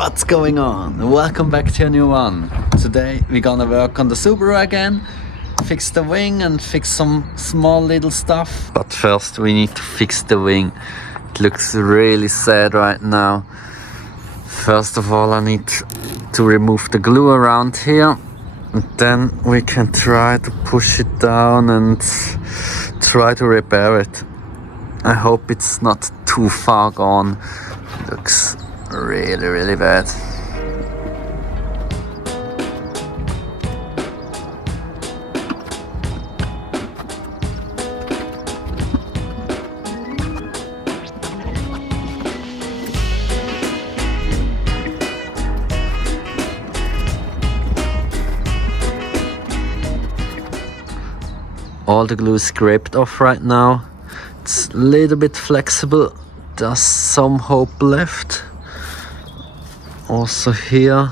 What's going on? Welcome back to a new one. Today we're gonna work on the Subaru again, fix the wing and fix some small little stuff. But first we need to fix the wing. It looks really sad right now. First of all I need to remove the glue around here, and then we can try to push it down and try to repair it. I hope it's not too far gone. It looks really bad. All the glue is scraped off right now. It's a little bit flexible. There's some hope left. Also here,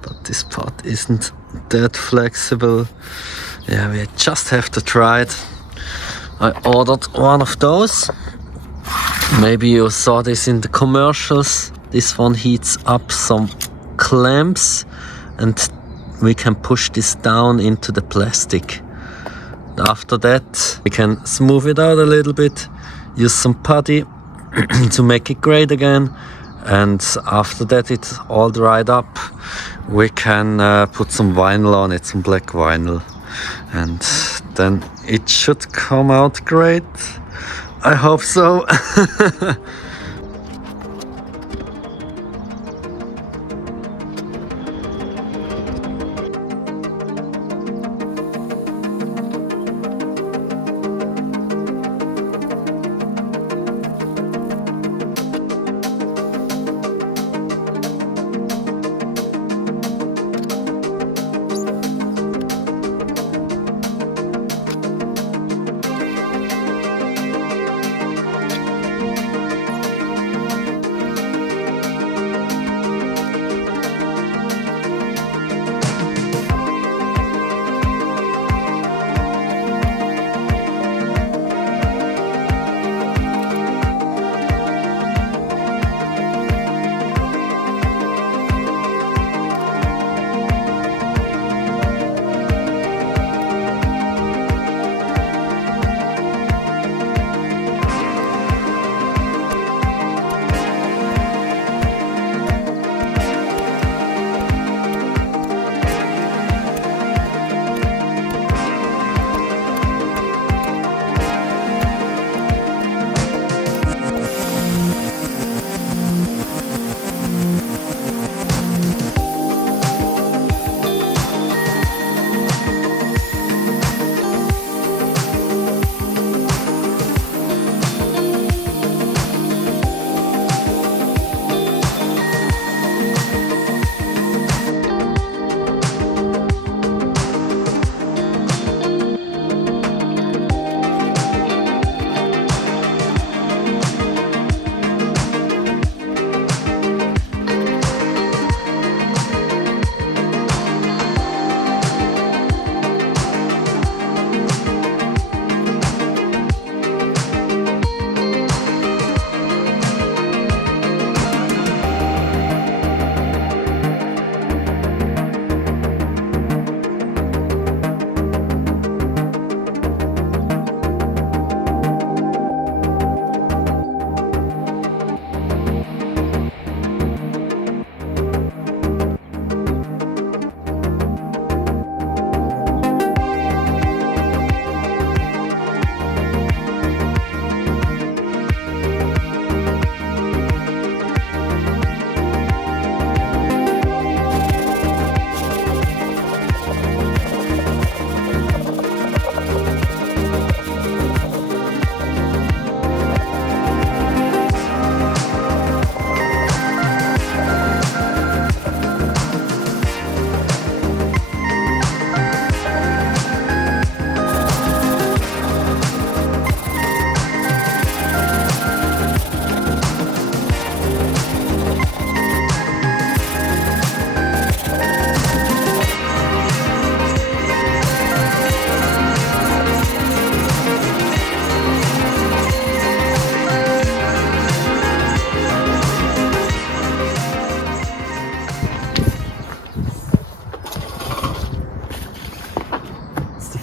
but this part isn't that flexible. Yeah, we just have to try it. I ordered one of those. Maybe you saw this in the commercials. This one heats up some clamps and we can push this down into the plastic. After that we can smooth it out a little bit, use some putty to make it great again, and after that it's all dried up, we can put some vinyl on it, some black vinyl, and then it should come out great. I hope so.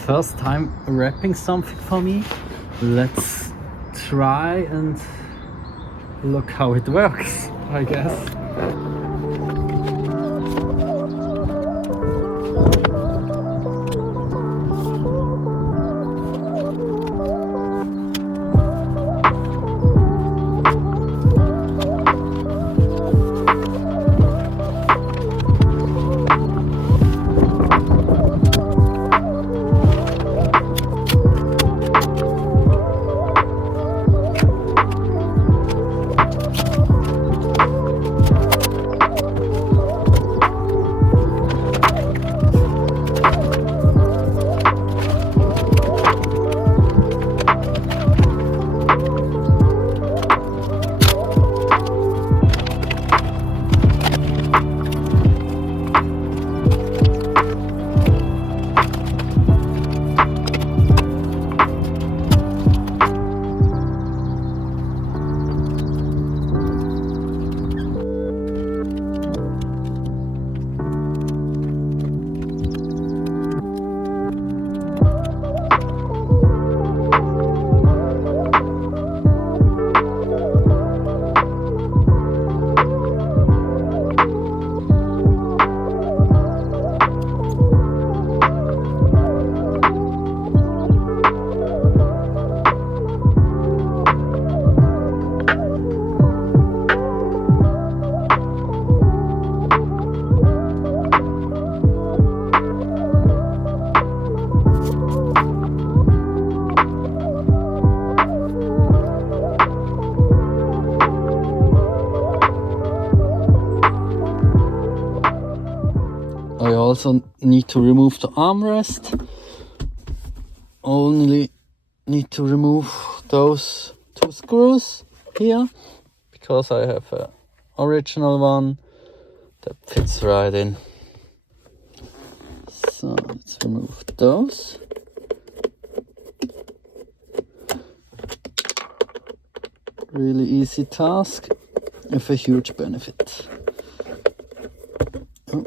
first time wrapping something for me. Let's try and look how it works, I guess. I also need to remove the armrest. Only need to remove those 2 screws here, because I have an original one that fits right in. So let's remove those. Really easy task with a huge benefit. Oh.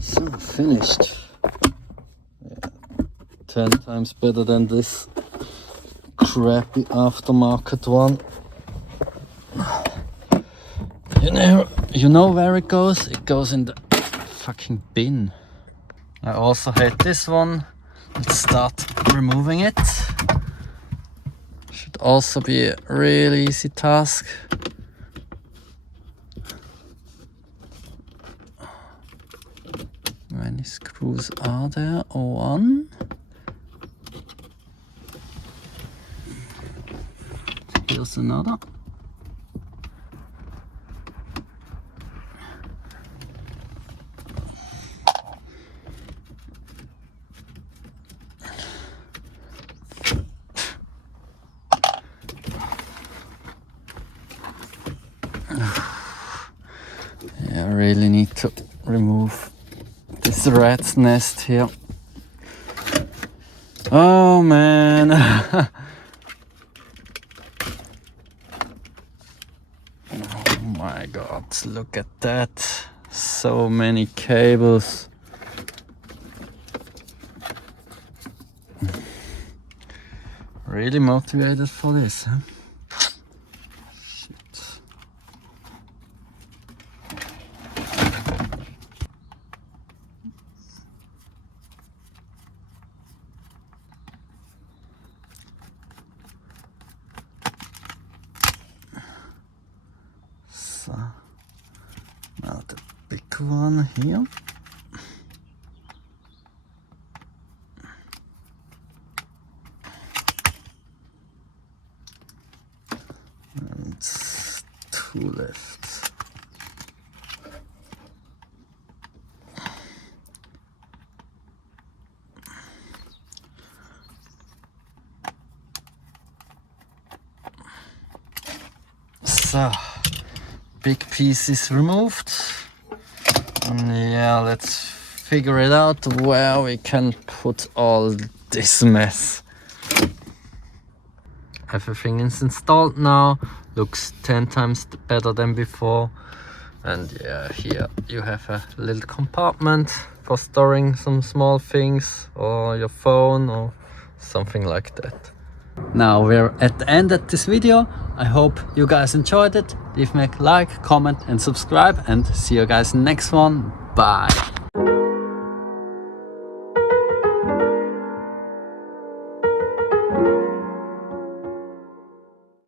So finished. Yeah, 10 times better than this crappy aftermarket one. You know where it goes? It goes in the fucking bin. I also hate this one. Let's start removing it. Should also be a really easy task. How many screws are there? 1. Here's another. Yeah, I really need to remove this rat's nest here. Oh man. Oh my god, look at that. So many cables. Really motivated for this, huh? Shit. So, now the big one here. And 2 left. So, big pieces removed. And yeah, let's figure it out where we can put all this mess. Everything is installed now, looks 10 times better than before. And yeah, here you have a little compartment for storing some small things or your phone or something like that. Now we're at the end of this video. I hope you guys enjoyed it. Leave me a like, comment and subscribe, and see you guys next one. Bye.